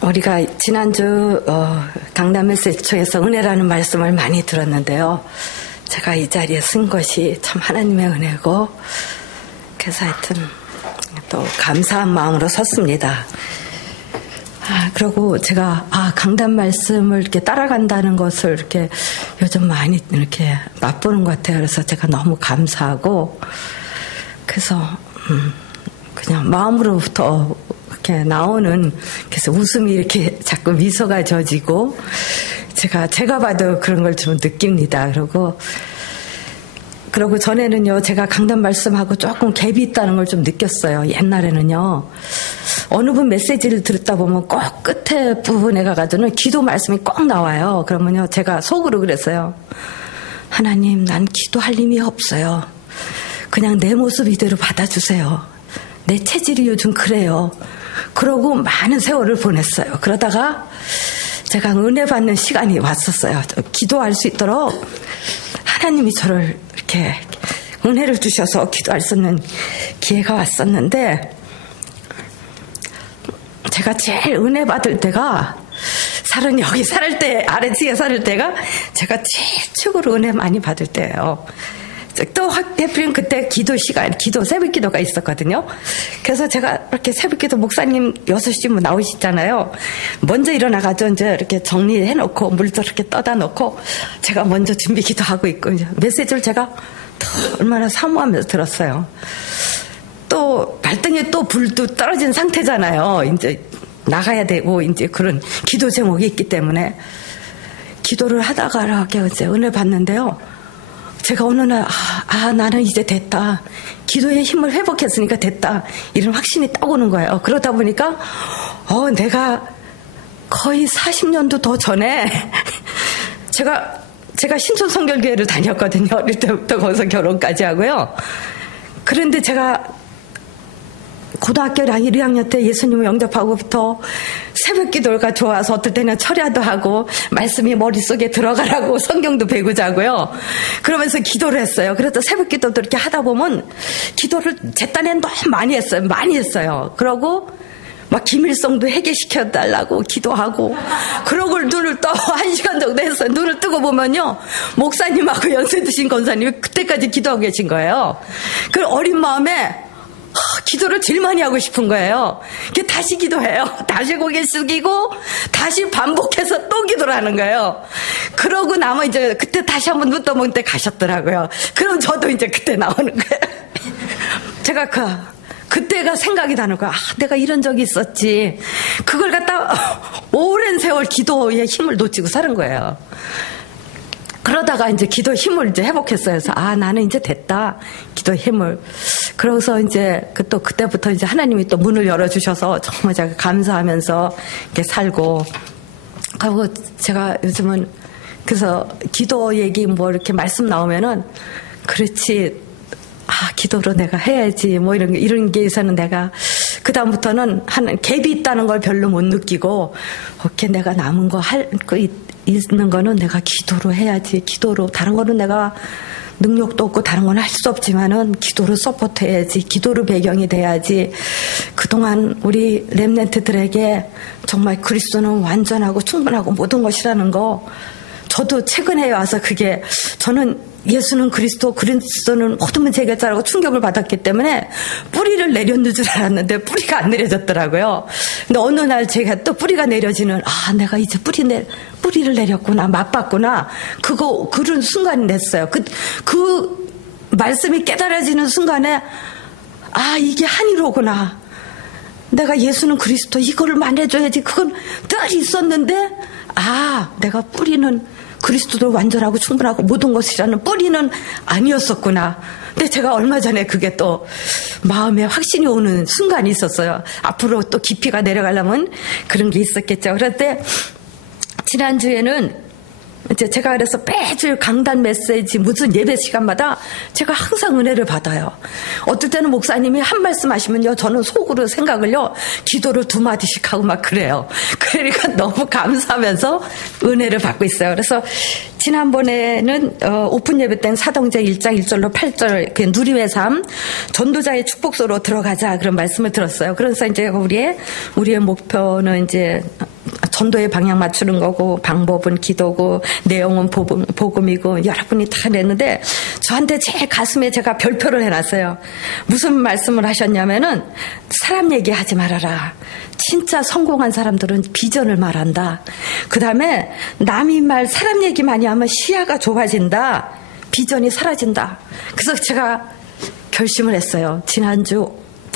우리가 지난주 강남 메시지에서 은혜라는 말씀을 많이 들었는데요. 제가 이 자리에 쓴 것이 참 하나님의 은혜고, 그래서 하여튼 또 감사한 마음으로 섰습니다. 그리고 제가 강단 말씀을 이렇게 따라간다는 것을 이렇게 요즘 많이 이렇게 맛보는 것 같아요. 그래서 제가 너무 감사하고, 그래서 그냥 마음으로부터 이렇게 나오는, 그래서 웃음이 이렇게 자꾸 미소가 져지고, 제가 봐도 그런 걸 좀 느낍니다. 그리고 전에는요, 제가 강단 말씀하고 조금 갭이 있다는 걸 좀 느꼈어요. 옛날에는요, 어느 분 메시지를 들었다 보면 꼭 끝에 부분에 가가지고는 기도 말씀이 꼭 나와요. 그러면요, 제가 속으로 그랬어요. 하나님, 난 기도할 힘이 없어요. 그냥 내 모습 이대로 받아주세요. 내 체질이 요즘 그래요. 그러고 많은 세월을 보냈어요. 그러다가 제가 은혜 받는 시간이 왔었어요. 기도할 수 있도록 하나님이 저를 이렇게 은혜를 주셔서 기도할 수 있는 기회가 왔었는데, 제가 제일 은혜 받을 때가, 여기 살 때, 아래층에 살 때가 제가 최초로 은혜 많이 받을 때예요. 또 하필 그때 기도 시간, 새벽 기도가 있었거든요. 그래서 제가 이렇게 새벽 기도 목사님 6시면 나오시잖아요. 먼저 일어나가지고 이제 이렇게 정리해놓고 물도 이렇게 떠다 놓고 제가 먼저 준비 기도하고 있고, 이제 메시지를 제가 얼마나 사모하면서 들었어요. 또 발등에 또 불도 떨어진 상태잖아요. 이제 나가야 되고, 이제 그런 기도 제목이 있기 때문에 기도를 하다가 이렇게 이제 은혜 받는데요. 제가 어느 날, 나는 이제 됐다. 기도의 힘을 회복했으니까 됐다. 이런 확신이 딱 오는 거예요. 그러다 보니까, 내가 거의 40년도 더 전에, 제가 신촌 성결교회를 다녔거든요. 어릴 때부터 거기서 결혼까지 하고요. 그런데 제가 고등학교 1학년 때 예수님을 영접하고부터 새벽 기도가 좋아서 어떨 때는 철야도 하고 말씀이 머릿속에 들어가라고 성경도 배우고 자고요. 그러면서 기도를 했어요. 그래서 새벽 기도도 이렇게 하다 보면 기도를 제 딴엔 너무 많이 했어요. 그러고 막 김일성도 해결시켜달라고 기도하고, 그러고 눈을 떠 1시간 정도 했어요. 눈을 뜨고 보면요, 목사님하고 연세 드신 권사님이 그때까지 기도하고 계신 거예요. 그 어린 마음에 기도를 제일 많이 하고 싶은 거예요. 다시 기도해요. 다시 고개 숙이고 다시 반복해서 또 기도를 하는 거예요. 그러고 나면 이제 그때 다시 한번 눈 떠먹을 때 가셨더라고요. 그럼 저도 이제 그때 나오는 거예요. 제가 그때가 생각이 나는 거야. 내가 이런 적이 있었지. 그걸 갖다 오랜 세월 기도의 힘을 놓치고 사는 거예요. 그러다가 이제 기도 힘을 이제 회복했어요. 그래서 나는 이제 됐다. 기도 힘을. 그래서 이제 그때부터 이제 하나님이 또 문을 열어주셔서 정말 제가 감사하면서 이렇게 살고. 그리고 제가 요즘은 그래서 기도 얘기 뭐 이렇게 말씀 나오면은, 그렇지. 기도로 내가 해야지. 뭐 이런 게 있어는 내가 그다음부터는 갭이 있다는 걸 별로 못 느끼고, 오케이, 내가 남은 거 있는 거는 내가 기도로 해야지. 기도로. 다른 거는 내가 능력도 없고 다른 건 할 수 없지만은 기도로 서포트 해야지. 기도로 배경이 돼야지. 그동안 우리 렘넌트들에게 정말 그리스도는 완전하고 충분하고 모든 것이라는 거, 저도 최근에 와서 저는 예수는 그리스도는 모든 문제 해결자라고 충격을 받았기 때문에 뿌리를 내렸는 줄 알았는데 뿌리가 안 내려졌더라고요. 근데 어느 날 제가 또 뿌리가 내려지는, 내가 이제 뿌리를 내렸구나, 맛봤구나. 그런 순간이 됐어요. 그 말씀이 깨달아지는 순간에, 이게 한의로구나. 내가 예수는 그리스도 이거를 말해줘야지. 그건 늘 있었는데, 내가 뿌리는 그리스도도 완전하고 충분하고 모든 것이라는 뿌리는 아니었었구나. 근데 제가 얼마 전에 그게 또 마음에 확신이 오는 순간이 있었어요. 앞으로 또 깊이가 내려가려면 그런 게 있었겠죠. 그럴 때 지난주에는 이제 제가 그래서 매주 강단 메시지 무슨 예배 시간마다 제가 항상 은혜를 받아요. 어떨 때는 목사님이 한 말씀 하시면요, 저는 속으로 생각을요, 기도를 2마디씩 하고 막 그래요. 그러니까 너무 감사하면서 은혜를 받고 있어요. 그래서 지난번에는 오픈 예배 때는 사도행전 1장 1절로 8절 그 누림의 삶, 전도자의 축복소로 들어가자 그런 말씀을 들었어요. 그래서 이제 우리의 목표는 이제 전도의 방향 맞추는 거고, 방법은 기도고, 내용은 복음이고, 여러분이 다 냈는데 저한테 제일 가슴에 제가 별표를 해놨어요. 무슨 말씀을 하셨냐면은, 사람 얘기하지 말아라. 진짜 성공한 사람들은 비전을 말한다. 그 다음에 남이 말, 사람 얘기 많이 하면 시야가 좁아진다. 비전이 사라진다. 그래서 제가 결심을 했어요. 지난주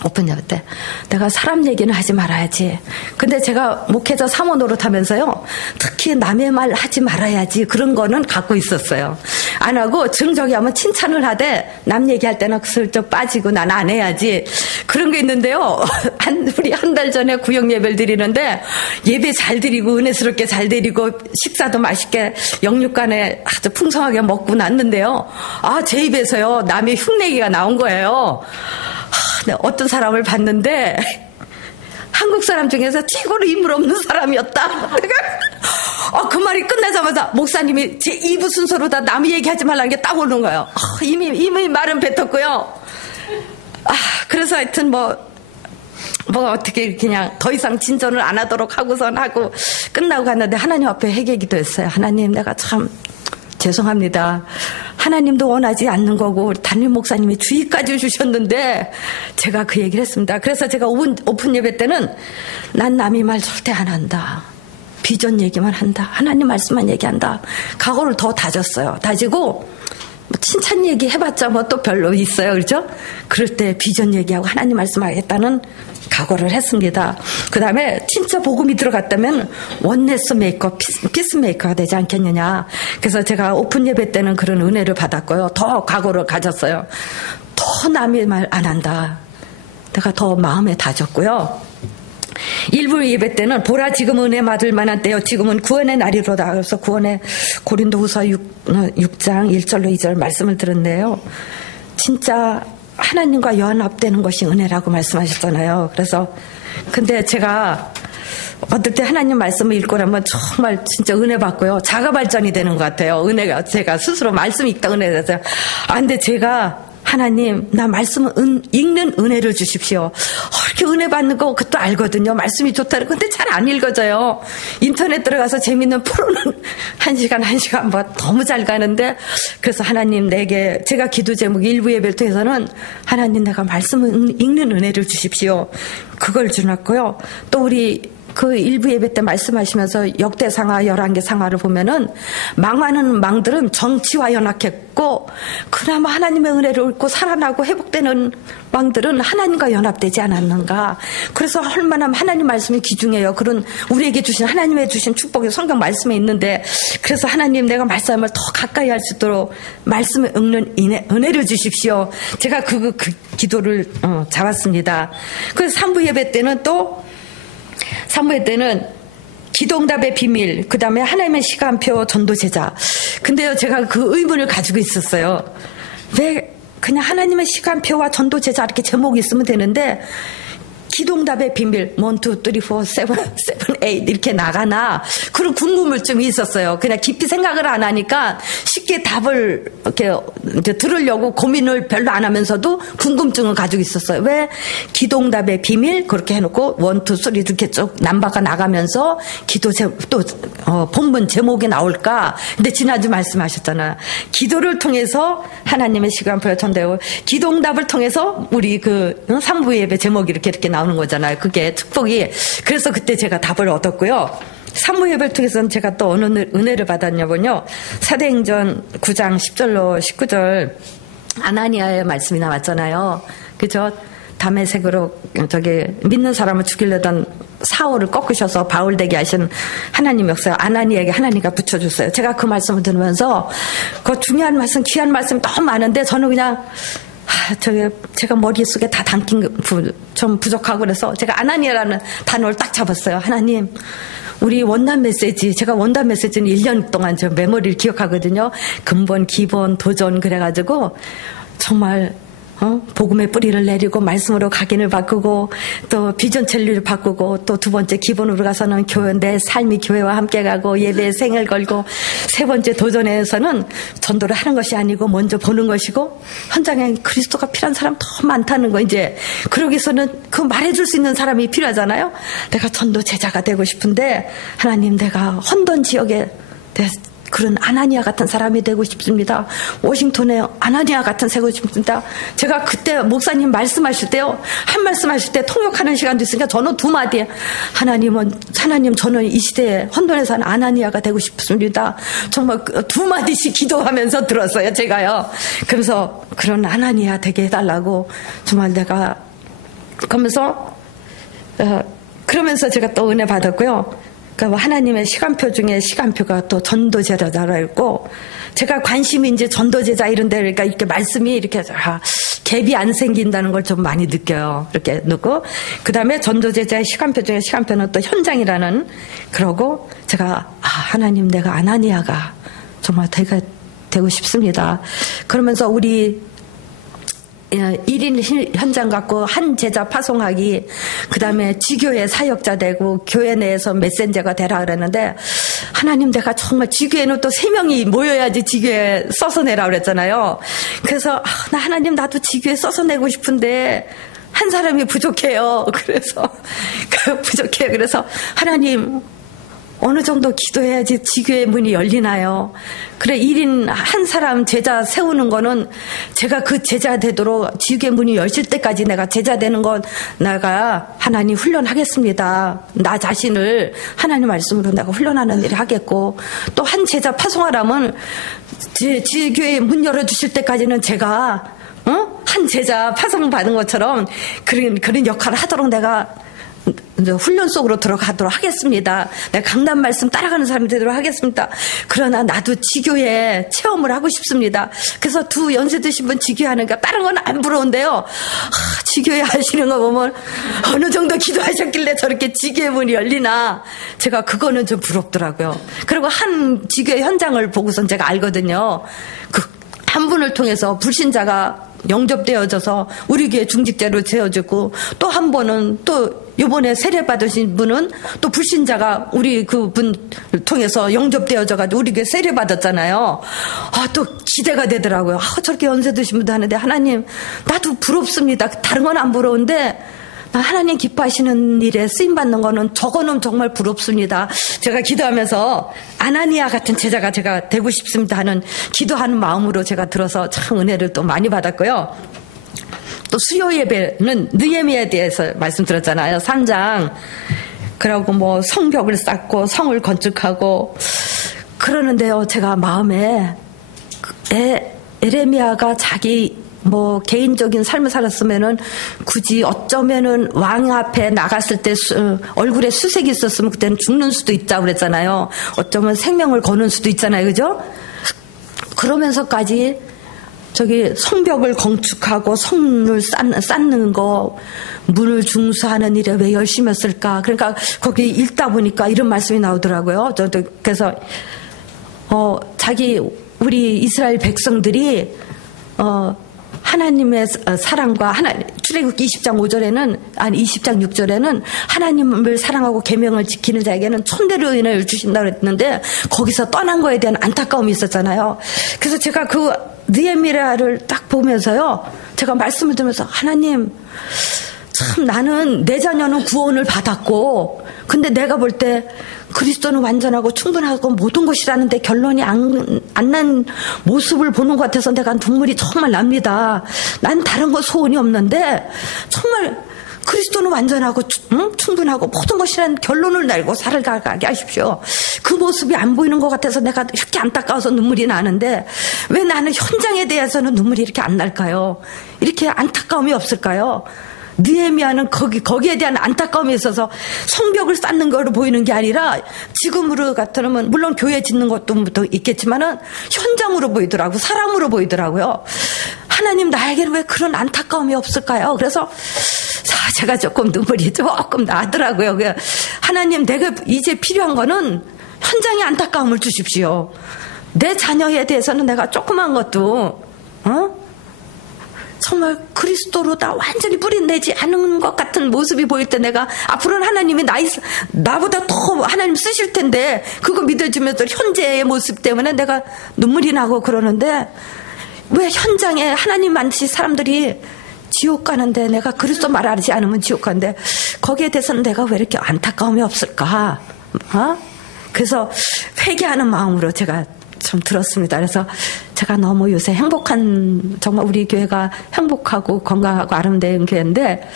오픈 예배 때 내가 사람 얘기는 하지 말아야지. 근데 제가 목회자 사모 노릇하면서요, 특히 남의 말 하지 말아야지 그런 거는 갖고 있었어요. 안 하고 정적이 하면 칭찬을 하되 남 얘기할 때는 슬쩍 빠지고 난 안 해야지 그런 게 있는데요. 우리 한 달 전에 구역 예배를 드리는데 예배 잘 드리고 은혜스럽게 잘 드리고 식사도 맛있게 영육간에 아주 풍성하게 먹고 났는데요, 제 입에서요 남의 흉내기가 나온 거예요. 어떤 사람을 봤는데 한국 사람 중에서 최고로 인물 없는 사람이었다. 그 말이 끝나자마자 목사님이 제 2부 순서로 다 남의 얘기하지 말라는 게 딱 오는 거예요. 이미 말은 뱉었고요. 그래서 하여튼 뭐 어떻게 그냥 더 이상 진전을 안 하도록 하고선 하고 끝나고 갔는데 하나님 앞에 회개기도 했어요. 하나님, 내가 참 죄송합니다. 하나님도 원하지 않는 거고 담임 목사님이 주의까지 주셨는데 제가 그 얘기를 했습니다. 그래서 제가 오픈 예배 때는 난 남의 말 절대 안 한다. 비전 얘기만 한다. 하나님 말씀만 얘기한다. 각오를 더 다졌어요. 다지고 칭찬 얘기 해봤자 뭐 또 별로 있어요. 그렇죠? 그럴 때 비전 얘기하고 하나님 말씀하겠다는 각오를 했습니다. 그 다음에 진짜 복음이 들어갔다면 원네스 메이커, 피스메이커가 되지 않겠느냐. 그래서 제가 오픈 예배 때는 그런 은혜를 받았고요. 더 각오를 가졌어요. 더 남의 말 안 한다. 내가 더 마음에 다졌고요. 일부 예배 때는 보라 지금 은혜 받을 만한 때요, 지금은 구원의 날이로다. 그래서 구원의 고린도후서 6장 1절로 2절 말씀을 들었네요. 진짜 하나님과 연합되는 것이 은혜라고 말씀하셨잖아요. 그래서 근데 제가 어떨 때 하나님 말씀을 읽고 나면 정말 진짜 은혜 받고요, 자가 발전이 되는 것 같아요. 은혜가 제가 스스로 말씀 읽다 은혜 받아요. 근데 제가 하나님, 나 말씀 읽는 은혜를 주십시오. 이렇게 은혜 받는 거 그것도 알거든요. 말씀이 좋다는 근데 잘 안 읽어져요. 인터넷 들어가서 재밌는 프로는 1시간 뭐 너무 잘 가는데, 그래서 하나님 내게 제가 기도 제목 일부 예배를 통해서는 하나님, 내가 말씀을 읽는 은혜를 주십시오. 그걸 주놨고요. 또 우리 그 일부 예배 때 말씀하시면서 역대상하 11개 상하를 보면은 망하는 망들은 정치와 연합했고, 그나마 하나님의 은혜를 얻고 살아나고 회복되는 왕들은 하나님과 연합되지 않았는가. 그래서 얼마나 하나님 말씀이 귀중해요. 그런 우리에게 주신 하나님의 주신 축복이 성경 말씀에 있는데, 그래서 하나님, 내가 말씀을 더 가까이 할 수 있도록 말씀을 읽는 은혜를 주십시오. 제가 그 기도를 잡았습니다. 그래서 3부 예배 때는 또 3부회 때는 기도응답의 비밀, 그 다음에 하나님의 시간표, 전도제자. 근데요, 제가 그 의문을 가지고 있었어요. 왜 그냥 하나님의 시간표와 전도제자 이렇게 제목이 있으면 되는데 기도응답의 비밀 1, 2, 3, 4, 7, 8 이렇게 나가나, 그런 궁금증이 있었어요. 그냥 깊이 생각을 안 하니까 쉽게 답을 이렇게 이제 들으려고 고민을 별로 안 하면서도 궁금증을 가지고 있었어요. 왜 기도응답의 비밀 그렇게 해놓고 1, 2, 3 이렇게 쭉 남바가 나가면서 또 본문 제목이 나올까. 근데 지난주 말씀하셨잖아. 기도를 통해서 하나님의 시간표를 전달하고 기도응답을 통해서 우리 그 3부 예배 제목이 이렇게 나오는 거잖아요. 그게 축복이. 그래서 그때 제가 답을 얻었고요. 3부 예배를 통해서는 제가 또 어느 은혜를 받았냐면요, 사도행전 9장 10절로 19절 아나니아의 말씀이 나왔잖아요. 그죠? 다메섹으로 믿는 사람을 죽이려던 사울을 꺾으셔서 바울 되게 하신 하나님 역사, 아나니에게 하나님과 붙여줬어요. 제가 그 말씀을 들으면서 그 중요한 말씀, 귀한 말씀 너무 많은데 저는 그냥 제가 머릿속에 다 담긴 좀 부족하고, 그래서 제가 아나니아라는 단어를 딱 잡았어요. 하나님, 우리 원단 메시지, 제가 원단 메시지는 1년 동안 저 메모리를 기억하거든요. 근본, 기본, 도전 그래가지고 정말 복음의 뿌리를 내리고 말씀으로 각인을 바꾸고 또 비전 첼리를 바꾸고 또 두 번째 기본으로 가서는 교회, 내 삶이 교회와 함께 가고 예배에 생을 걸고 세 번째 도전에서는 전도를 하는 것이 아니고 먼저 보는 것이고 현장에 그리스도가 필요한 사람 더 많다는 거. 이제 그러기 위해서는 그 말해줄 수 있는 사람이 필요하잖아요. 내가 전도 제자가 되고 싶은데 하나님, 내가 헌돈 지역에 그런 아나니아 같은 사람이 되고 싶습니다. 워싱턴에 아나니아 같은 되고 싶습니다. 제가 그때 목사님 말씀하실 때요, 한 말씀하실 때 통역하는 시간도 있으니까 저는 두 마디, 하나님 저는 이 시대에 헌돈에 사는 아나니아가 되고 싶습니다. 정말 두 마디씩 기도하면서 들었어요, 제가요. 그래서 그런 아나니아 되게 해달라고 정말 내가 그러면서 제가 또 은혜 받았고요. 그러니까 하나님의 시간표 중에 시간표가 또 전도제자라고 했고, 제가 관심이 이제 전도제자 이런 데, 그러니까 이렇게 말씀이 이렇게 갭이 안 생긴다는 걸 좀 많이 느껴요. 이렇게 놓고, 그 다음에 전도제자의 시간표 중에 시간표는 또 현장이라는, 그러고 제가 하나님, 내가 아나니아가 정말 되고 싶습니다. 그러면서 우리 1인 현장 갖고 한 제자 파송하기, 그 다음에 지교회 사역자 되고 교회 내에서 메신저가 되라 그랬는데, 하나님, 내가 정말 지교회는 또 3명이 모여야지 지교회 써서 내라 그랬잖아요. 그래서 나 하나님, 나도 지교회 써서 내고 싶은데 한 사람이 부족해요. 그래서 부족해요. 그래서 하나님, 어느 정도 기도해야지 지교회 문이 열리나요? 그래, 1인 한 사람 제자 세우는 거는 제가 그 제자 되도록 지교회 문이 열릴 때까지 내가 제자 되는 건 내가 하나님 훈련하겠습니다. 나 자신을 하나님 말씀으로 내가 훈련하는 일을 하겠고, 또 한 제자 파송하라면 지교회 문 열어주실 때까지는 제가 한 제자 파송 받은 것처럼 그런 역할을 하도록 내가 훈련 속으로 들어가도록 하겠습니다. 내가 강단 말씀 따라가는 사람이 되도록 하겠습니다. 그러나 나도 지교회 체험을 하고 싶습니다. 그래서 두 연세 드신 분 지교회 하니까 다른 건 안 부러운데요, 지교회 하시는 거 보면 어느 정도 기도하셨길래 저렇게 지교회 문이 열리나, 제가 그거는 좀 부럽더라고요. 그리고 한 지교회 현장을 보고선 제가 알거든요. 한 분을 통해서 불신자가 영접되어져서 우리 교회 중직자로 세워지고, 또 한 번은 또 요번에 세례 받으신 분은 또 불신자가 우리 그분 통해서 영접되어져가지고 우리 교회 세례 받았잖아요. 또 기대가 되더라고요. 저렇게 연세 드신 분도 하는데, 하나님, 나도 부럽습니다. 다른 건 안 부러운데 하나님 기뻐하시는 일에 쓰임받는 거는, 저거는 정말 부럽습니다. 제가 기도하면서 아나니아 같은 제자가 제가 되고 싶습니다 하는 기도하는 마음으로 제가 들어서 참 은혜를 또 많이 받았고요. 또 수요 예배는 느헤미야에 대해서 말씀드렸잖아요. 3장. 그러고 성벽을 쌓고 성을 건축하고 그러는데요, 제가 마음에 에레미야가 자기 개인적인 삶을 살았으면은 굳이 어쩌면은 왕 앞에 나갔을 때 얼굴에 수색이 있었으면 그때는 죽는 수도 있다고 그랬잖아요. 어쩌면 생명을 거는 수도 있잖아요. 그죠? 그러면서까지 저기 성벽을 건축하고 성을 쌓는 거, 문을 중수하는 일에 왜 열심히 했을까? 그러니까 거기 읽다 보니까 이런 말씀이 나오더라고요. 저도 그래서 우리 이스라엘 백성들이 하나님의 사랑과 출애굽기 20장 5절에는 20장 6절에는 하나님을 사랑하고 계명을 지키는 자에게는 천대로 은혜를 주신다고 했는데, 거기서 떠난 거에 대한 안타까움이 있었잖아요. 그래서 제가 그 느헤미야를 딱 보면서요, 제가 말씀을 들으면서, 하나님, 참 나는 내 자녀는 구원을 받았고, 근데 내가 볼 때 그리스도는 완전하고 충분하고 모든 것이라는데 결론이 안 난 모습을 보는 것 같아서 내가 눈물이 정말 납니다. 난 다른 거 소원이 없는데 정말 그리스도는 완전하고 충분하고 모든 것이라는 결론을 내고 살아가게 하십시오. 그 모습이 안 보이는 것 같아서 내가 이렇게 안타까워서 눈물이 나는데, 왜 나는 현장에 대해서는 눈물이 이렇게 안 날까요? 이렇게 안타까움이 없을까요? 느헤미야는 거기에 대한 안타까움이 있어서 성벽을 쌓는 거로 보이는 게 아니라, 지금으로 같으면 물론 교회 짓는 것도 있겠지만은 현장으로 보이더라고, 사람으로 보이더라고요. 하나님 나에게는 왜 그런 안타까움이 없을까요? 그래서 제가 조금 눈물이 조금 나더라고요. 하나님, 내가 이제 필요한 거는 현장에 안타까움을 주십시오. 내 자녀에 대해서는 내가 조그만 것도 정말 그리스도로 다 완전히 뿌리내지 않은 것 같은 모습이 보일 때 내가 앞으로는 하나님이 나보다 더 하나님 쓰실 텐데 그거 믿어지면서 현재의 모습 때문에 내가 눈물이 나고 그러는데 왜 현장에 하나님 만드신 사람들이 지옥 가는데 내가 그리스도 말하지 않으면 지옥 가는데 거기에 대해서는 내가 왜 이렇게 안타까움이 없을까? 그래서 회개하는 마음으로 제가 좀 들었습니다. 그래서 제가 너무 요새 정말 우리 교회가 행복하고 건강하고 아름다운 교회인데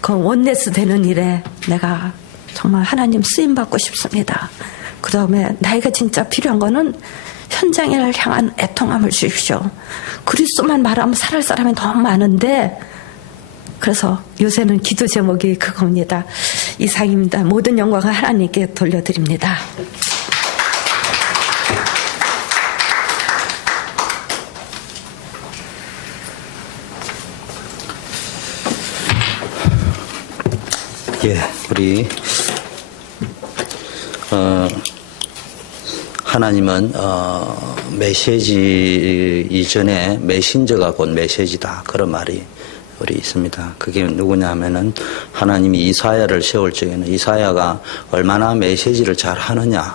그 원네스 되는 일에 내가 정말 하나님 쓰임 받고 싶습니다. 그 다음에 나이가 진짜 필요한 거는 현장을 향한 애통함을 주십시오. 그리스도만 말하면 살할 사람이 너무 많은데 그래서 요새는 기도 제목이 그겁니다. 이상입니다. 모든 영광을 하나님께 돌려드립니다. 예, 우리 하나님은 메시지 이전에 메신저가 곧 메시지다 그런 말이 우리 있습니다. 그게 누구냐 하면은 하나님이 이사야를 세울 적에는 이사야가 얼마나 메시지를 잘 하느냐,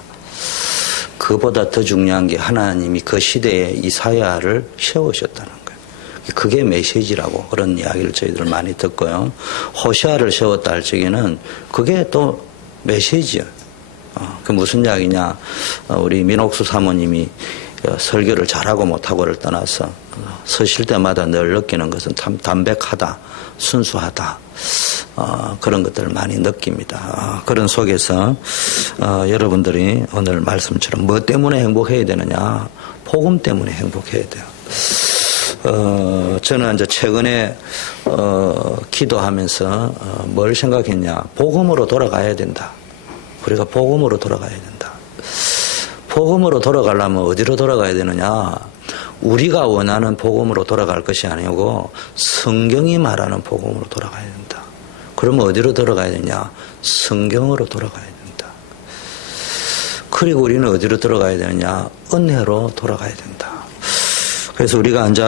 그보다 더 중요한 게 하나님이 그 시대에 이사야를 세우셨다는 거예요. 그게 메시지라고 그런 이야기를 저희들 많이 듣고요. 호시아를 세웠다 할 적에는 그게 또 메시지예요. 그 무슨 이야기냐, 우리 민옥수 사모님이 설교를 잘하고 못하고를 떠나서 서실 때마다 늘 느끼는 것은 참 담백하다, 순수하다, 그런 것들을 많이 느낍니다. 그런 속에서 여러분들이 오늘 말씀처럼 뭐 때문에 행복해야 되느냐, 복음 때문에 행복해야 돼요. 저는 이제 최근에 기도하면서 뭘 생각했냐, 복음으로 돌아가야 된다. 우리가 복음으로 돌아가야 된다. 복음으로 돌아가려면 어디로 돌아가야 되느냐, 우리가 원하는 복음으로 돌아갈 것이 아니고 성경이 말하는 복음으로 돌아가야 된다. 그러면 어디로 돌아가야 되냐, 성경으로 돌아가야 된다. 그리고 우리는 어디로 돌아가야 되느냐, 은혜로 돌아가야 된다. 그래서 우리가 이제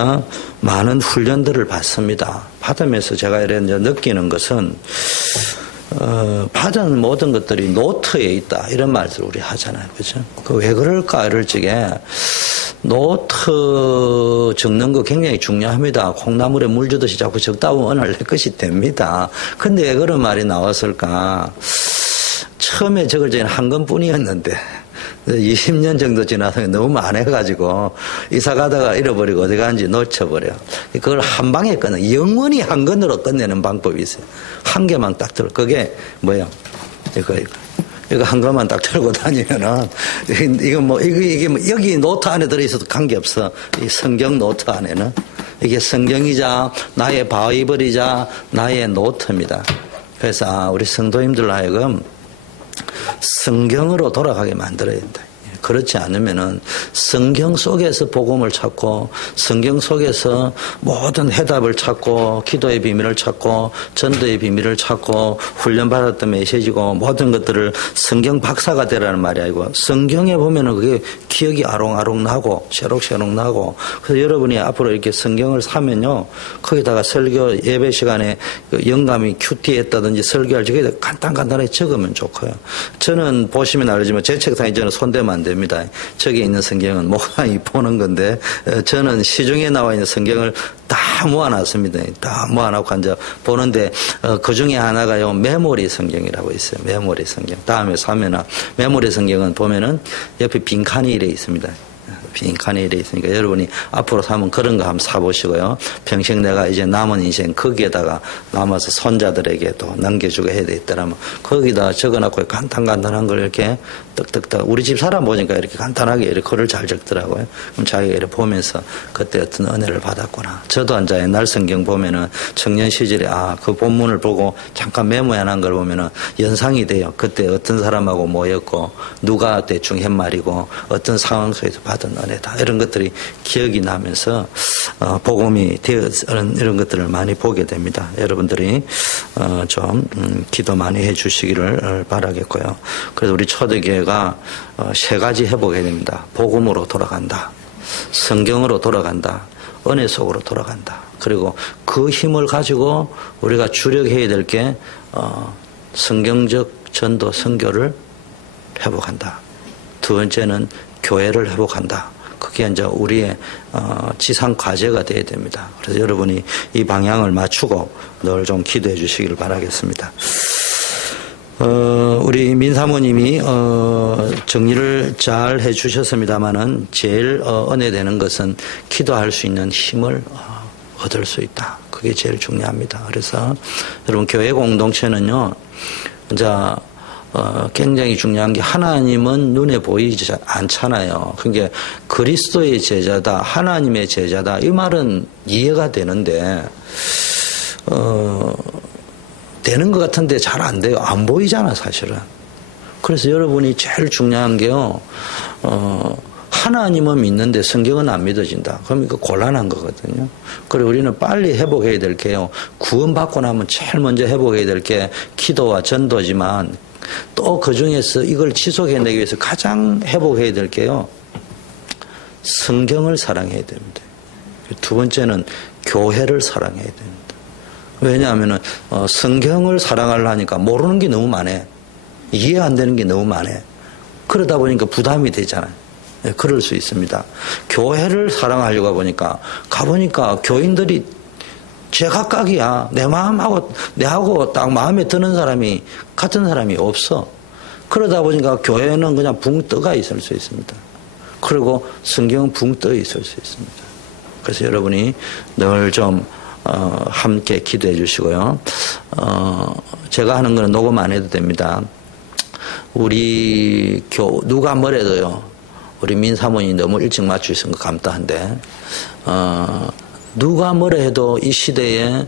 많은 훈련들을 받습니다. 받으면서 제가 이제 느끼는 것은 받은 모든 것들이 노트에 있다 이런 말들 우리 하잖아요, 그죠? 왜 그럴까 이럴 적에 노트 적는 거 굉장히 중요합니다. 콩나물에 물 주듯이 자꾸 적다 보면 오늘 내 것이 됩니다. 근데 왜 그런 말이 나왔을까? 처음에 적을 적에는 한 건뿐이었는데 20년 정도 지나서 너무 많아가지고 이사 가다가 잃어버리고 어디 간지 놓쳐버려. 그걸 한 방에 끊어. 영원히 한 건으로 끝내는 방법이 있어요. 한 개만 딱 들어. 그게 뭐야? 이거 한 것만 딱 들고 다니면은 이게 뭐 여기 노트 안에 들어있어도 관계없어. 이 성경 노트 안에는 이게 성경이자 나의 바이블이자 나의 노트입니다. 그래서 우리 성도님들 하여금 성경으로 돌아가게 만들어야 된다. 그렇지 않으면은 성경 속에서 복음을 찾고 성경 속에서 모든 해답을 찾고 기도의 비밀을 찾고 전도의 비밀을 찾고 훈련받았던 메시지고 모든 것들을 성경 박사가 되라는 말이 아니고 성경에 보면은 그게 기억이 아롱아롱 나고 새록새록 나고 그래서 여러분이 앞으로 이렇게 성경을 사면요 거기다가 설교 예배 시간에 영감이 큐티했다든지 설교할 적에 간단하게 적으면 좋고요. 저는 보시면 알지만 제 책상에 저는 손대면 안 됩니다. 저기 있는 성경은 목사님이 보는 건데 저는 시중에 나와 있는 성경을 다 모아놨습니다. 다 모아놓고 이제 보는데 그 중에 하나가요 메모리 성경이라고 있어요. 메모리 성경. 다음에 사면은 메모리 성경은 보면은 옆에 빈칸이 이래 있습니다. 빈칸이 이래 있으니까 여러분이 앞으로 사면 그런 거 한번 사보시고요. 평생 내가 이제 남은 인생 거기에다가 남아서 손자들에게 또 넘겨주고 해야 되겠더라면 거기다 적어놓고 간단한 걸 이렇게 떡떡떡 우리 집 사람 보니까 이렇게 간단하게 이렇게 글을 잘 적더라고요. 그럼 자기가 이렇게 보면서 그때 어떤 은혜를 받았구나. 저도 이제 옛날 성경 보면은 청년 시절에 그 본문을 보고 잠깐 메모해놓은 걸 보면은 연상이 돼요. 그때 어떤 사람하고 모였고 누가 대충 한 말이고 어떤 상황 속에서 받은 은혜다. 이런 것들이 기억이 나면서 복음이 되어는 이런 것들을 많이 보게 됩니다. 여러분들이 좀 기도 많이 해 주시기를 바라겠고요. 그래서 우리 초대교회가 세 가지 회복해야 됩니다. 복음으로 돌아간다. 성경으로 돌아간다. 은혜 속으로 돌아간다. 그리고 그 힘을 가지고 우리가 주력해야 될 게 성경적 전도 선교를 회복한다. 두 번째는 교회를 회복한다. 그게 이제 우리의 지상 과제가 되어야 됩니다. 그래서 여러분이 이 방향을 맞추고 늘 좀 기도해 주시기를 바라겠습니다. 우리 민사모님이 정리를 잘 해주셨습니다만은 제일 은혜되는 것은 기도할 수 있는 힘을 얻을 수 있다. 그게 제일 중요합니다. 그래서 여러분 교회 공동체는요, 이제 굉장히 중요한 게 하나님은 눈에 보이지 않잖아요. 그러니까 그리스도의 제자다, 하나님의 제자다 이 말은 이해가 되는데 되는 것 같은데 잘 안 돼요. 안 보이잖아 사실은. 그래서 여러분이 제일 중요한 게요. 하나님은 믿는데 성경은 안 믿어진다. 그럼 이거 곤란한 거거든요. 그리고 우리는 빨리 회복해야 될 게요. 구원받고 나면 제일 먼저 회복해야 될 게 기도와 전도지만 또 그중에서 이걸 지속해내기 위해서 가장 회복해야 될 게요. 성경을 사랑해야 됩니다. 두 번째는 교회를 사랑해야 됩니다. 왜냐하면 성경을 사랑하려니까 모르는 게 너무 많아. 이해 안 되는 게 너무 많아. 그러다 보니까 부담이 되잖아요. 네, 그럴 수 있습니다. 교회를 사랑하려고 보니까 가보니까 교인들이 제각각이야. 내 마음하고 내하고 딱 마음에 드는 사람이 같은 사람이 없어. 그러다 보니까 교회는 그냥 붕 떠가 있을 수 있습니다. 그리고 성경은 붕 떠 있을 수 있습니다. 그래서 여러분이 늘 좀 함께 기도해 주시고요. 제가 하는 거는 녹음 안 해도 됩니다. 우리 누가 뭐래도요. 우리 민사모님이 너무 일찍 맞추신 거 감사한데 누가 뭐래 해도 이 시대에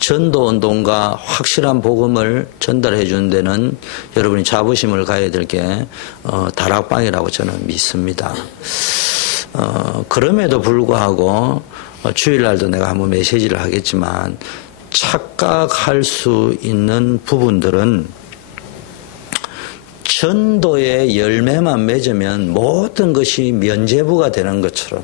전도운동과 확실한 복음을 전달해 주는 데는 여러분이 자부심을 가져야 될 게 다락방이라고 저는 믿습니다. 그럼에도 불구하고 주일날도 내가 한번 메시지를 하겠지만 착각할 수 있는 부분들은 전도의 열매만 맺으면 모든 것이 면죄부가 되는 것처럼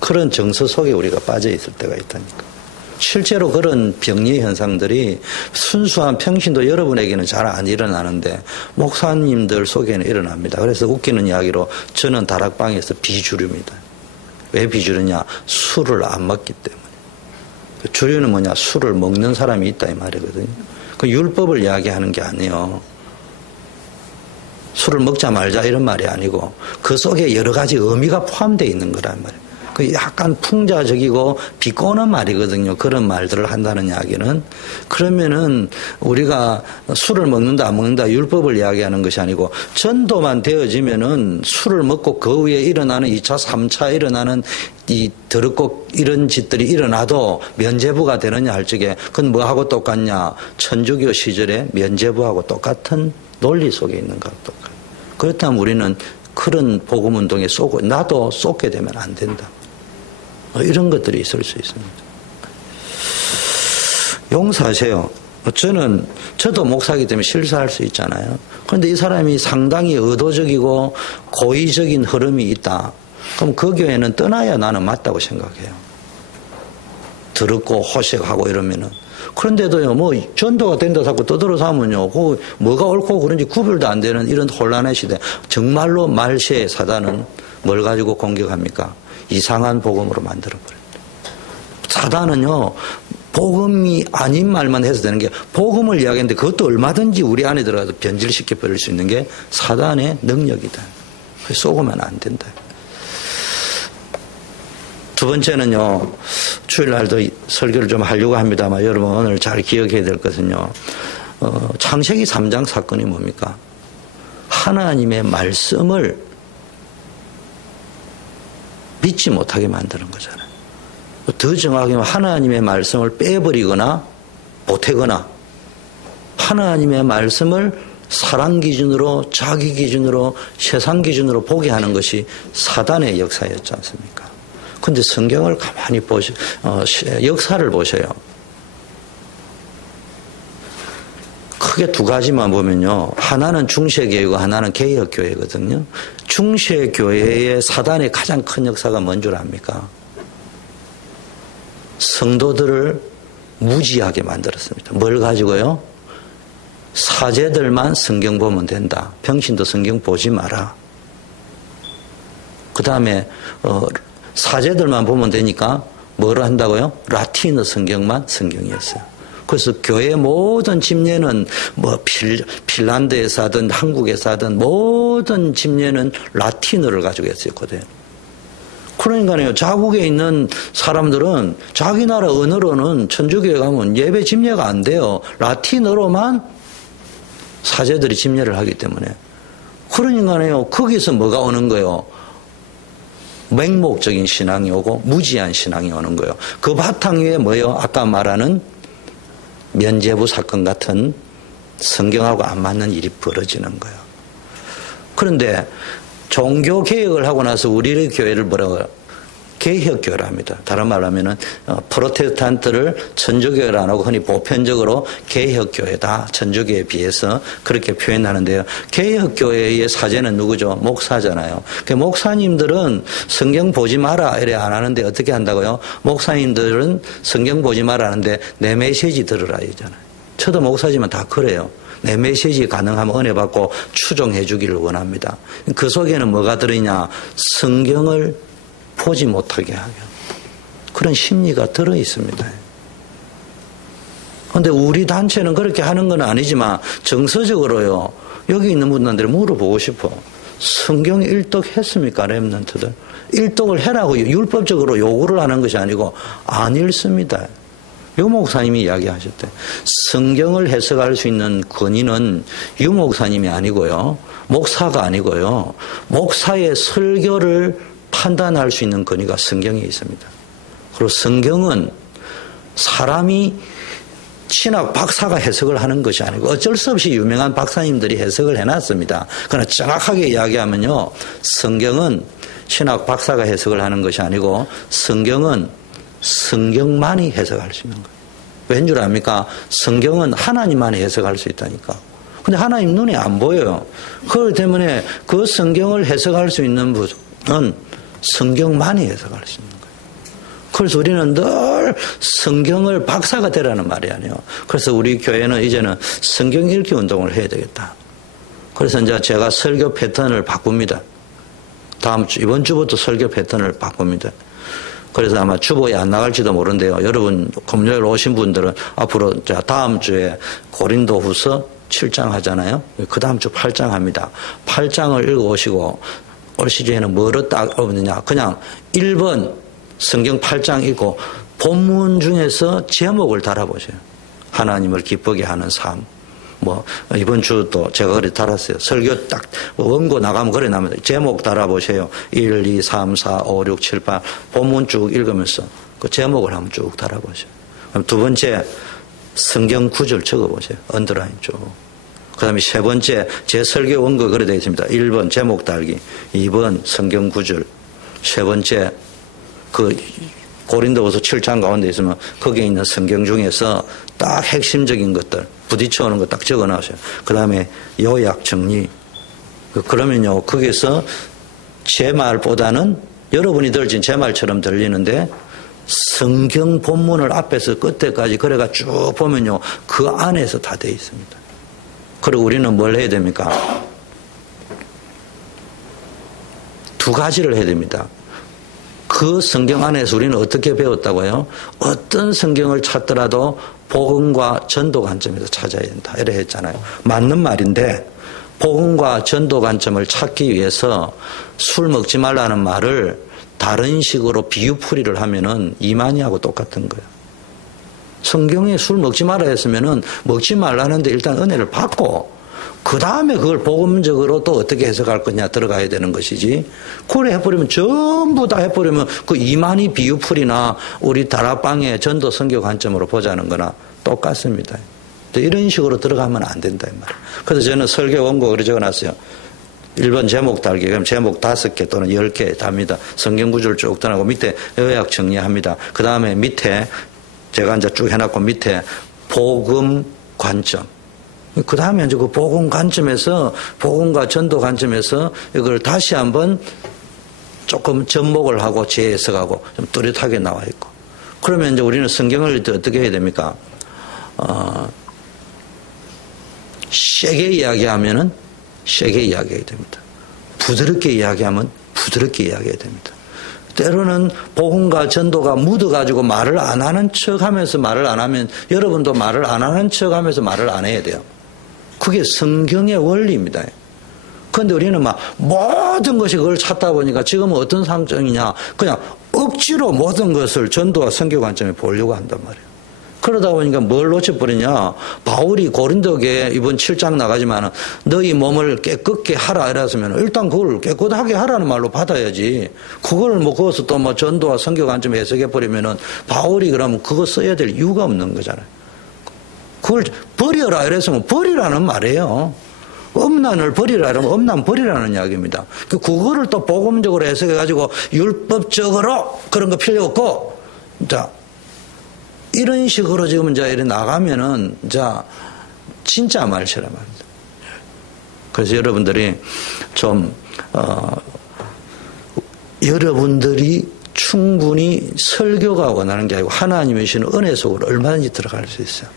그런 정서 속에 우리가 빠져 있을 때가 있다니까. 실제로 그런 병리 현상들이 순수한 평신도 여러분에게는 잘 안 일어나는데 목사님들 속에는 일어납니다. 그래서 웃기는 이야기로 저는 다락방에서 비주류입니다. 왜 비주류냐? 술을 안 먹기 때문에. 주류는 뭐냐? 술을 먹는 사람이 있다 이 말이거든요. 그 율법을 이야기하는 게 아니에요. 술을 먹자 말자 이런 말이 아니고 그 속에 여러 가지 의미가 포함되어 있는 거란 말이에요. 그 약간 풍자적이고 비꼬는 말이거든요. 그런 말들을 한다는 이야기는. 그러면은 우리가 술을 먹는다 안 먹는다 율법을 이야기하는 것이 아니고 전도만 되어지면은 술을 먹고 그 위에 일어나는 2차 3차 일어나는 이 더럽고 이런 짓들이 일어나도 면죄부가 되느냐 할 적에 그건 뭐하고 똑같냐. 천주교 시절에 면죄부하고 똑같은 논리 속에 있는 것과 똑같아요. 그렇다면 우리는 그런 복음운동에 쏘고 나도 쏟게 되면 안 된다. 이런 것들이 있을 수 있습니다. 용서하세요. 저도 목사이기 때문에 실수할 수 있잖아요. 그런데 이 사람이 상당히 의도적이고 고의적인 흐름이 있다. 그럼 그 교회는 떠나야 나는 맞다고 생각해요. 더럽고 호색하고 이러면은. 그런데도요, 뭐, 전도가 된다 자꾸 떠들어서 하면요, 그 뭐가 옳고 그런지 구별도 안 되는 이런 혼란의 시대. 정말로 말세의 사단은 뭘 가지고 공격합니까? 이상한 복음으로 만들어버립니다. 사단은요, 복음이 아닌 말만 해서 되는 게 복음을 이야기하는데 그것도 얼마든지 우리 안에 들어가서 변질시켜 버릴 수 있는 게 사단의 능력이다. 쏘고면 안 된다. 두 번째는요, 주일날도 설교를 좀 하려고 합니다만 여러분 오늘 잘 기억해야 될 것은요, 창세기 3장 사건이 뭡니까? 하나님의 말씀을 믿지 못하게 만드는 거잖아요. 더 정확히 하나님의 말씀을 빼버리거나 보태거나 하나님의 말씀을 사람 기준으로, 자기 기준으로, 세상 기준으로 보게 하는 것이 사단의 역사였지 않습니까? 근데 성경을 가만히 역사를 보셔요. 크게 두 가지만 보면요. 하나는 중세교회고 하나는 개혁교회거든요. 중세교회의 사단의 가장 큰 역사가 뭔 줄 압니까? 성도들을 무지하게 만들었습니다. 뭘 가지고요? 사제들만 성경 보면 된다. 병신도 성경 보지 마라. 그 다음에 사제들만 보면 되니까 뭐를 한다고요? 라틴어 성경만 성경이었어요. 그래서 교회 모든 집례는 뭐 핀란드에서 하든 한국에서 하든 모든 집례는 라틴어를 가지고 했었거든요. 그러니까요, 자국에 있는 사람들은 자기 나라 언어로는 천주교회 가면 예배 집례가 안 돼요. 라틴어로만 사제들이 집례를 하기 때문에. 그러니까요, 거기서 뭐가 오는 거예요? 맹목적인 신앙이 오고 무지한 신앙이 오는 거예요. 그 바탕 위에 뭐예요? 아까 말하는 면죄부 사건 같은 성경하고 안 맞는 일이 벌어지는 거예요. 그런데 종교 개혁을 하고 나서 우리의 교회를 뭐라고 해요? 개혁교회라 합니다. 다른 말로 하면은 프로테스탄트를 천주교회를 안 하고 흔히 보편적으로 개혁교회다. 천주교회에 비해서 그렇게 표현하는데요. 개혁교회의 사제는 누구죠? 목사잖아요. 그 목사님들은 성경 보지 마라 이래 안 하는데 어떻게 한다고요? 목사님들은 성경 보지 마라 하는데 내 메시지 들으라 이잖아요. 저도 목사지만 다 그래요. 내 메시지 가능하면 은혜 받고 추종해 주기를 원합니다. 그 속에는 뭐가 들어있냐? 성경을 보지 못하게 하여 그런 심리가 들어 있습니다. 그런데 우리 단체는 그렇게 하는 건 아니지만 정서적으로요. 여기 있는 분들한테 물어보고 싶어. 성경 일독했습니까? 렘넌트들. 일독을 해라고 율법적으로 요구를 하는 것이 아니고 안 읽습니다. 유 목사님이 이야기하셨대. 성경을 해석할 수 있는 권위는 유 목사님이 아니고요. 목사가 아니고요. 목사의 설교를 판단할 수 있는 권위가 성경에 있습니다. 그리고 성경은 사람이 신학 박사가 해석을 하는 것이 아니고 어쩔 수 없이 유명한 박사님들이 해석을 해놨습니다. 그러나 정확하게 이야기하면요. 성경은 신학 박사가 해석을 하는 것이 아니고 성경은 성경만이 해석할 수 있는 거예요. 왠 줄 압니까? 성경은 하나님만이 해석할 수 있다니까. 근데 하나님 눈에 안 보여요. 그렇기 때문에 그 성경을 해석할 수 있는 분은 성경만이 해석할 수 있는 거예요. 그래서 우리는 늘 성경을 박사가 되라는 말이 아니에요. 그래서 우리 교회는 이제는 성경 읽기 운동을 해야 되겠다. 그래서 이제 제가 설교 패턴을 바꿉니다. 이번 주부터 설교 패턴을 바꿉니다. 그래서 아마 주보에 안 나갈지도 모르는데요. 여러분 금요일 오신 분들은 앞으로 다음 주에 고린도후서 7장 하잖아요. 그 다음 주 8장 합니다. 8장을 읽어오시고 올 시즌에는 뭐를 딱 얻느냐. 그냥 1번 성경 8장 읽고 본문 중에서 제목을 달아보세요. 하나님을 기쁘게 하는 삶. 이번 주도 제가 그래 달았어요. 설교 딱 원고 나가면 그래 나옵니다. 제목 달아보세요. 1, 2, 3, 4, 5, 6, 7, 8 본문 쭉 읽으면서 그 제목을 한번 쭉 달아보세요. 그럼 두 번째 성경 구절 적어보세요. 언더라인 쭉. 그 다음에 세 번째 제 설교 원고 그래 되어 있습니다. 1번 제목 달기, 2번 성경 구절, 세 번째 그 고린도후서 7장 가운데 있으면 거기에 있는 성경 중에서 딱 핵심적인 것들 부딪혀오는 거 딱 적어 놔세요. 그 다음에 요약 정리. 그러면요 거기서 제 말보다는 여러분이 들으신 제 말처럼 들리는데 성경 본문을 앞에서 끝에까지 그래가 쭉 보면요 그 안에서 다 되어 있습니다. 그리고 우리는 뭘 해야 됩니까? 두 가지를 해야 됩니다. 그 성경 안에서 우리는 어떻게 배웠다고요? 어떤 성경을 찾더라도 복음과 전도 관점에서 찾아야 된다. 이래 했잖아요. 맞는 말인데 복음과 전도 관점을 찾기 위해서 술 먹지 말라는 말을 다른 식으로 비유풀이를 하면은 이만희하고 똑같은 거예요. 성경에 술 먹지 말라 했으면은 먹지 말라는데 일단 은혜를 받고 그 다음에 그걸 복음적으로 또 어떻게 해석할 거냐 들어가야 되는 것이지. 그래 해버리면 전부 다 해버리면 그 이만희 비유풀이나 우리 다락방의 전도 선교 관점으로 보자는 거나 똑같습니다. 이런 식으로 들어가면 안 된다 이 말이에요. 그래서 저는 설교 원고를 적어놨어요. 1번 제목 달기. 그럼 제목 5개 또는 10개 답니다. 성경 구조를 쭉 떠나고 밑에 요약 정리합니다. 그 다음에 밑에 제가 이제 쭉 해놨고 밑에 복음 관점. 그 다음에 이제 그 복음 관점에서 복음과 전도 관점에서 이걸 다시 한번 조금 접목을 하고 재해석하고 좀 뚜렷하게 나와 있고. 그러면 이제 우리는 성경을 어떻게 해야 됩니까? 세게 이야기하면은 세게 이야기해야 됩니다. 부드럽게 이야기하면 부드럽게 이야기해야 됩니다. 때로는 복음과 전도가 묻어가지고 말을 안 하는 척 하면서 말을 안 하면 여러분도 말을 안 하는 척 하면서 말을 안 해야 돼요. 그게 성경의 원리입니다. 그런데 우리는 막 모든 것이 그걸 찾다 보니까 지금은 어떤 상황이냐. 그냥 억지로 모든 것을 전도와 선교 관점에 보려고 한단 말이에요. 그러다 보니까 뭘 놓쳐버리냐. 바울이 고린도교에 이번 7장 나가지만 너희 몸을 깨끗게 하라 이랬으면 일단 그걸 깨끗하게 하라는 말로 받아야지. 그걸 뭐 거기서 또 뭐 전도와 선교 관점에 해석해버리면은 바울이 그러면 그거 써야 될 이유가 없는 거잖아요. 그걸 버려라 이랬으면 버리라는 말이에요. 엄난을 버리라 이러면 엄난 버리라는 이야기입니다. 그거를 또 복음적으로 해석해가지고 율법적으로 그런 거 필요 없고, 자, 이런 식으로 지금 이제 이렇게 나가면은, 자, 진짜 말처럼 합니다. 그래서 여러분들이 좀, 여러분들이 충분히 설교가 원하는 게 아니고 하나님의 주시는 은혜 속으로 얼마든지 들어갈 수 있어요.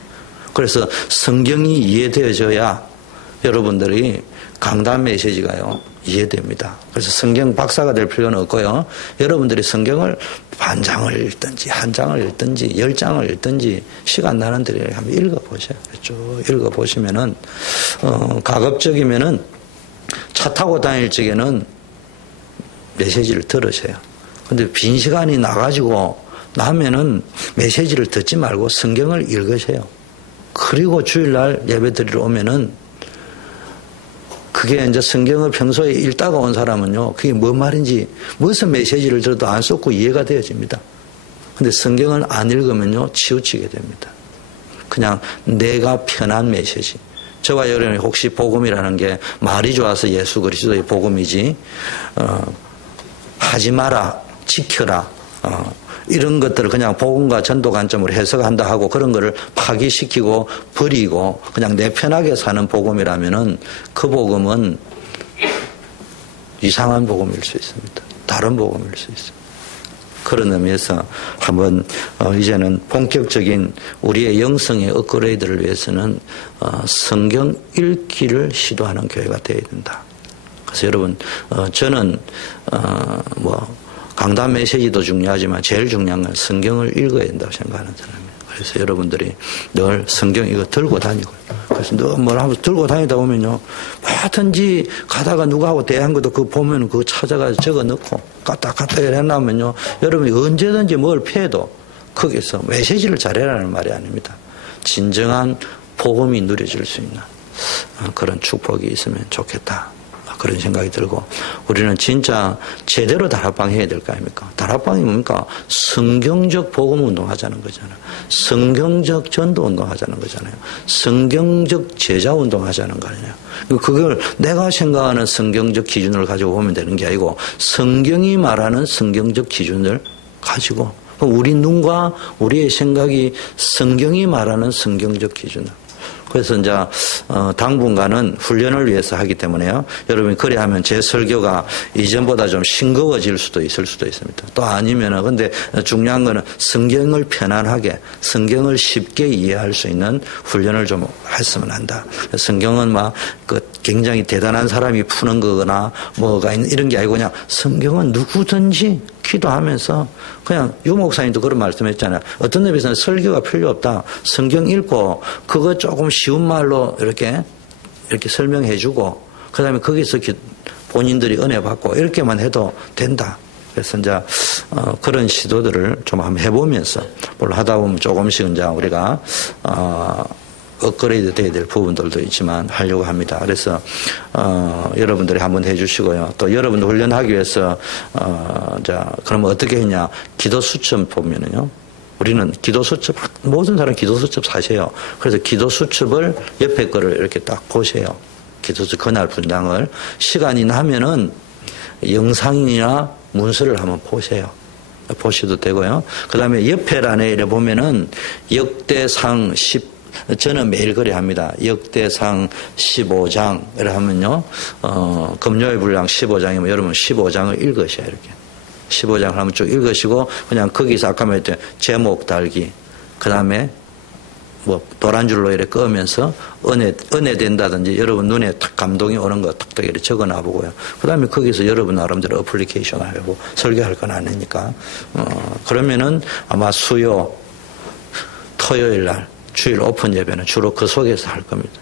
그래서 성경이 이해되어져야 여러분들이 강단 메시지가요, 이해됩니다. 그래서 성경 박사가 될 필요는 없고요. 여러분들이 성경을 반 장을 읽든지, 한 장을 읽든지, 10장을 읽든지, 시간 나는 대로 한번 읽어보세요. 쭉 읽어보시면은, 가급적이면은 차 타고 다닐 적에는 메시지를 들으세요. 근데 빈 시간이 나가지고 나면은 메시지를 듣지 말고 성경을 읽으세요. 그리고 주일날 예배 드리러 오면은 그게 이제 성경을 평소에 읽다가 온 사람은요, 그게 뭔 말인지 무슨 메시지를 들어도 안 쏟고 이해가 되어집니다. 근데 성경을 안 읽으면요, 치우치게 됩니다. 그냥 내가 편한 메시지. 저와 여러분이 혹시 복음이라는 게 말이 좋아서 예수 그리스도의 복음이지, 하지 마라, 지켜라, 이런 것들을 그냥 복음과 전도 관점으로 해석한다 하고 그런 거를 파기시키고 버리고 그냥 내 편하게 사는 복음이라면은 그 복음은 이상한 복음일 수 있습니다. 다른 복음일 수 있습니다. 그런 의미에서 한번 이제는 본격적인 우리의 영성의 업그레이드를 위해서는 성경 읽기를 시도하는 교회가 되어야 된다. 그래서 여러분, 저는 강단 메시지도 중요하지만 제일 중요한 건 성경을 읽어야 된다고 생각하는 사람이에요. 그래서 여러분들이 늘 성경 이거 들고 다니고, 그래서 늘 뭘 하면서 들고 다니다 보면요, 뭐든지 가다가 누구하고 대한 것도 그거 보면 그거 찾아가서 적어 넣고 까딱까딱 해놔면요, 여러분이 언제든지 뭘 피해도 거기서 메시지를 잘해라는 말이 아닙니다. 진정한 복음이 누려질 수 있는 그런 축복이 있으면 좋겠다. 그런 생각이 들고, 우리는 진짜 제대로 다락방 해야 될 거 아닙니까? 다락방이 뭡니까? 성경적 복음 운동 하자는 거잖아요. 성경적 전도 운동 하자는 거잖아요. 성경적 제자 운동 하자는 거 아니에요. 그걸 내가 생각하는 성경적 기준을 가지고 보면 되는 게 아니고 성경이 말하는 성경적 기준을 가지고 우리 눈과 우리의 생각이 성경이 말하는 성경적 기준을, 그래서 이제 당분간은 훈련을 위해서 하기 때문에요. 여러분이 그래 하면 제 설교가 이전보다 좀 싱거워질 수도 있을 수도 있습니다. 또 아니면은, 근데 중요한 거는 성경을 편안하게, 성경을 쉽게 이해할 수 있는 훈련을 좀 했으면 한다. 성경은 막 굉장히 대단한 사람이 푸는 거거나 뭐가 이런 게 아니고 그냥 성경은 누구든지 기도하면서, 그냥 유 목사님도 그런 말씀했잖아요. 어떤 데에서는 설교가 필요 없다. 성경 읽고 그거 조금 쉬운 말로 이렇게 설명해주고, 그 다음에 거기서 본인들이 은혜 받고 이렇게만 해도 된다. 그래서 이제 그런 시도들을 좀 한번 해보면서, 물론 하다 보면 조금씩 이제 우리가 업그레이드 돼야 될 부분들도 있지만 하려고 합니다. 그래서 여러분들이 한번 해주시고요. 또 여러분들 훈련하기 위해서 자, 그러면 어떻게 했냐? 기도 수첩 보면은요, 우리는 기도 수첩, 모든 사람 기도 수첩 사세요. 그래서 기도 수첩을 옆에 거를 이렇게 딱 보세요. 기도 수첩 그날 분량을. 시간이 나면은 영상이나 문서를 한번 보세요. 보셔도 되고요. 그 다음에 옆에란에 이래 보면은 역대상 저는 매일 그래 합니다. 역대상 15장, 이래 하면요, 금요일 분량 15장이면 여러분 15장을 읽으셔야 이렇게. 15장을 한번 쭉 읽으시고, 그냥 거기서 아까 말했던 제목 달기, 그 다음에 뭐 도란줄로 이렇게 끄면서 은혜 된다든지 여러분 눈에 탁 감동이 오는 거 탁탁 이렇게 적어 놔보고요. 그 다음에 거기서 여러분 나름대로 어플리케이션을 하고 설교할 건 아니니까. 그러면은 아마 수요, 토요일 날, 주일 오픈 예배는 주로 그 속에서 할 겁니다.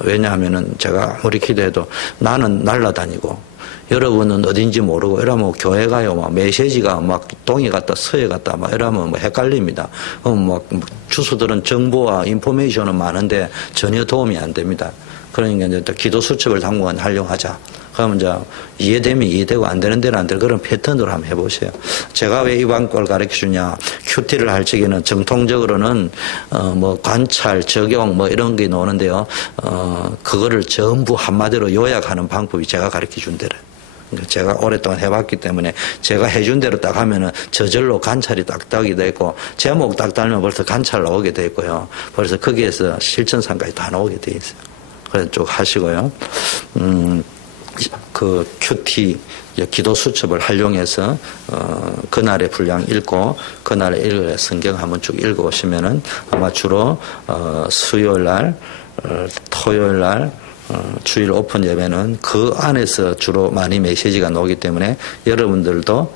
왜냐하면은 제가 아무리 기도해도 나는 날라다니고 여러분은 어딘지 모르고 이러면 교회 가요. 막 메시지가 막 동이 갔다 서해 갔다 막 이러면 뭐 헷갈립니다. 막 주소들은 정보와 인포메이션은 많은데 전혀 도움이 안 됩니다. 그러니까 이제 기도 수첩을 당분간 활용하자. 그러면 이제 이해되면 이해되고 안 되는 데는 안 되는 그런 패턴으로 한번 해보세요. 제가 왜 이방 걸 가르쳐 주냐. 큐티를 할 적에는 정통적으로는 뭐 관찰, 적용 뭐 이런 게 나오는데요. 그거를 전부 한마디로 요약하는 방법이 제가 가르쳐 준 대로. 그러니까 제가 오랫동안 해봤기 때문에 제가 해준 대로 딱 하면은 저절로 관찰이 딱딱이 되고 제목 딱 달면 벌써 관찰 나오게 돼 있고요. 벌써 거기에서 실천상까지 다 나오게 돼 있어요. 그래서 쭉 하시고요. 그 큐티 기도 수첩을 활용해서 그날의 분량 읽고 그날의 일요일에 성경 한번 쭉 읽어보시면은 아마 주로 수요일 날, 토요일 날 주일 오픈 예배는 그 안에서 주로 많이 메시지가 나오기 때문에 여러분들도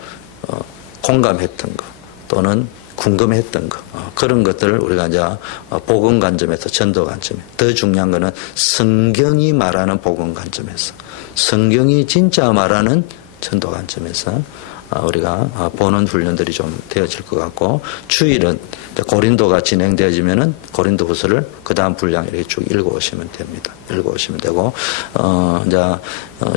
공감했던 거 또는 궁금했던 거 그런 것들을 우리가 이제 복음 관점에서 전도 관점에 더 중요한 거는 성경이 말하는 복음 관점에서 성경이 진짜 말하는 전도 관점에서 우리가 보는 훈련들이 좀 되어질 것 같고 주일은 고린도가 진행되어지면은 고린도후서를 그 다음 분량 이렇게 쭉 읽어오시면 됩니다. 읽어오시면 되고 이제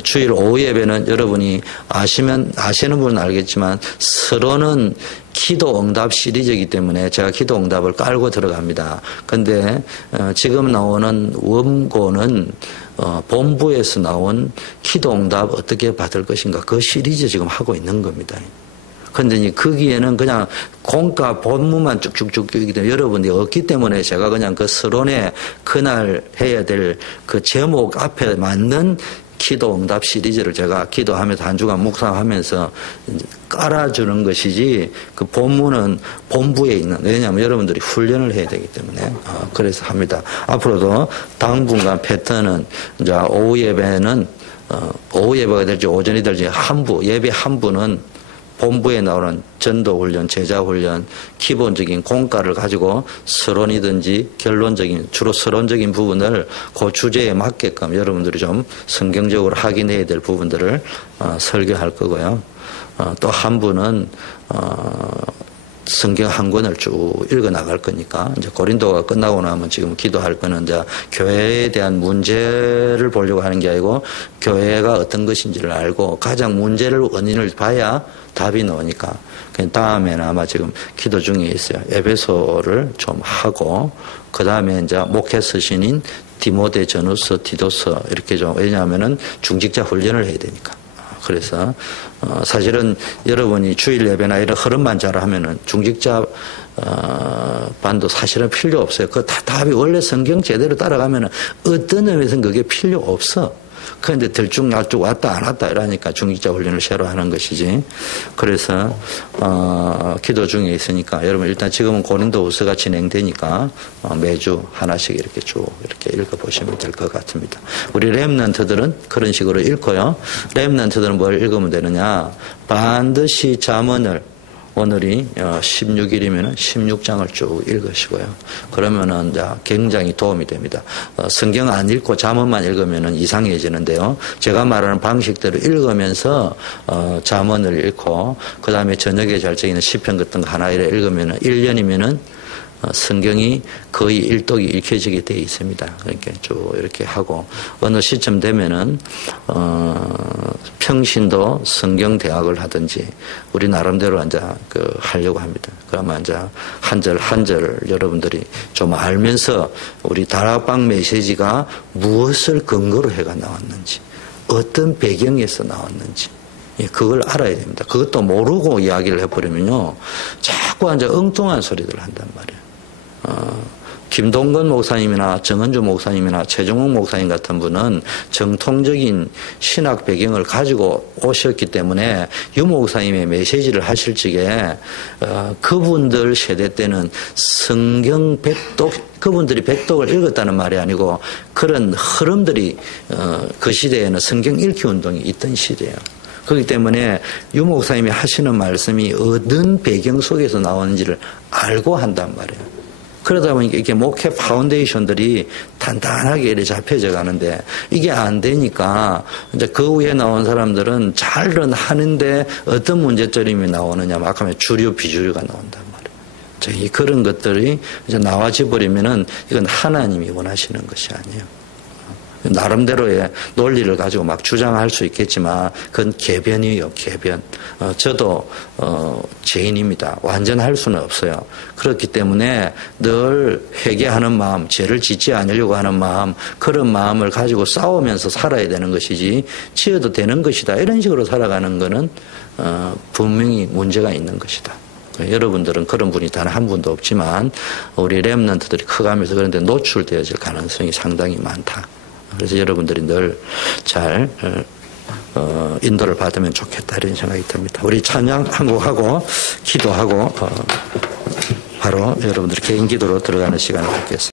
주일 오후 예배는 여러분이 아시는 분은 알겠지만 서론은 기도 응답 시리즈이기 때문에 제가 기도 응답을 깔고 들어갑니다. 근데 지금 나오는 원고는 본부에서 나온 기도 응답 어떻게 받을 것인가 그 시리즈 지금 하고 있는 겁니다. 근데 거기에는 그냥 공과 본문만 쭉쭉쭉 있기 때문에 여러분이 없기 때문에 제가 그냥 그 서론에 그날 해야 될 그 제목 앞에 맞는 기도 응답 시리즈를 제가 기도하면서 한 주간 묵상하면서 깔아주는 것이지 그 본문은 본부에 있는 왜냐하면 여러분들이 훈련을 해야 되기 때문에 그래서 합니다. 앞으로도 당분간 패턴은 이제 오후 예배는 오후 예배가 될지 오전이 될지 예배 한 부는 본부에 나오는 전도훈련, 제자훈련, 기본적인 공과를 가지고 서론이든지 결론적인, 주로 서론적인 부분을 그 주제에 맞게끔 여러분들이 좀 성경적으로 확인해야 될 부분들을 설교할 거고요. 또 한 분은 성경 한 권을 쭉 읽어 나갈 거니까 이제 고린도가 끝나고 나면 지금 기도할 거는 이제 교회에 대한 문제를 보려고 하는 게 아니고 교회가 어떤 것인지를 알고 가장 문제를 원인을 봐야 답이 나오니까 다음에는 아마 지금 기도 중에 있어요. 에베소를 좀 하고 그 다음에 이제 목회 서신인 디모데 전후서, 디도서 이렇게 좀 왜냐하면은 중직자 훈련을 해야 되니까. 그래서 사실은 여러분이 주일 예배나 이런 흐름만 잘하면은 중직자 반도 사실은 필요 없어요. 그 다 답이 원래 성경 제대로 따라가면은 어떤 의미에서는 그게 필요 없어. 그런데 들쭉날쭉 왔다 안 왔다 이러니까 중직자 훈련을 새로 하는 것이지. 그래서 기도 중에 있으니까 여러분 일단 지금은 고린도후서가 진행되니까 매주 하나씩 이렇게 쭉 이렇게 읽어보시면 될 것 같습니다. 우리 렘넌트들은 그런 식으로 읽고요. 렘넌트들은 뭘 읽으면 되느냐. 반드시 잠언을 오늘이 16일이면 16장을 쭉 읽으시고요. 그러면은 이제 굉장히 도움이 됩니다. 성경 안 읽고 잠언만 읽으면은 이상해지는데요. 제가 말하는 방식대로 읽으면서 잠언을 읽고 그 다음에 저녁에 잘 적이는 시편 같은 거 하나 읽으면은 1년이면은 성경이 거의 일독이 읽혀지게 되어 있습니다. 이렇게 쭉 이렇게 하고 어느 시점 되면은 평신도 성경 대학을 하든지 우리 나름대로 이제 하려고 합니다. 그러면 이제 한 절 한 절 여러분들이 좀 알면서 우리 다락방 메시지가 무엇을 근거로 해가 나왔는지, 어떤 배경에서 나왔는지, 그걸 알아야 됩니다. 그것도 모르고 이야기를 해버리면요, 자꾸 이제 엉뚱한 소리들을 한단 말이에요. 김동건 목사님이나 정은주 목사님이나 최종욱 목사님 같은 분은 정통적인 신학 배경을 가지고 오셨기 때문에 유 목사님의 메시지를 하실 적에 그분들 세대 때는 성경 백독, 그분들이 백독을 읽었다는 말이 아니고 그런 흐름들이 그 시대에는 성경 읽기 운동이 있던 시대예요. 그렇기 때문에 유 목사님이 하시는 말씀이 어떤 배경 속에서 나오는지를 알고 한단 말이에요. 그러다 보니까 이렇게 목회 파운데이션들이 단단하게 이렇게 잡혀져 가는데 이게 안 되니까 이제 그 위에 나온 사람들은 잘은 하는데 어떤 문제점이 나오느냐, 막 하면 주류 비주류가 나온단 말이에요. 그런 것들이 이제 나와져 버리면은 이건 하나님이 원하시는 것이 아니에요. 나름대로의 논리를 가지고 막 주장할 수 있겠지만 그건 개변이에요, 개변. 저도 죄인입니다. 완전할 수는 없어요. 그렇기 때문에 늘 회개하는 마음, 죄를 짓지 않으려고 하는 마음, 그런 마음을 가지고 싸우면서 살아야 되는 것이지 지어도 되는 것이다, 이런 식으로 살아가는 거는 분명히 문제가 있는 것이다. 여러분들은 그런 분이 단 한 분도 없지만 우리 렘넌트들이 커가면서 그런데 노출되어질 가능성이 상당히 많다. 그래서 여러분들이 늘 잘 인도를 받으면 좋겠다, 이런 생각이 듭니다. 우리 찬양 한 곡 하고 기도하고 바로 여러분들 개인 기도로 들어가는 시간을 갖겠습니다.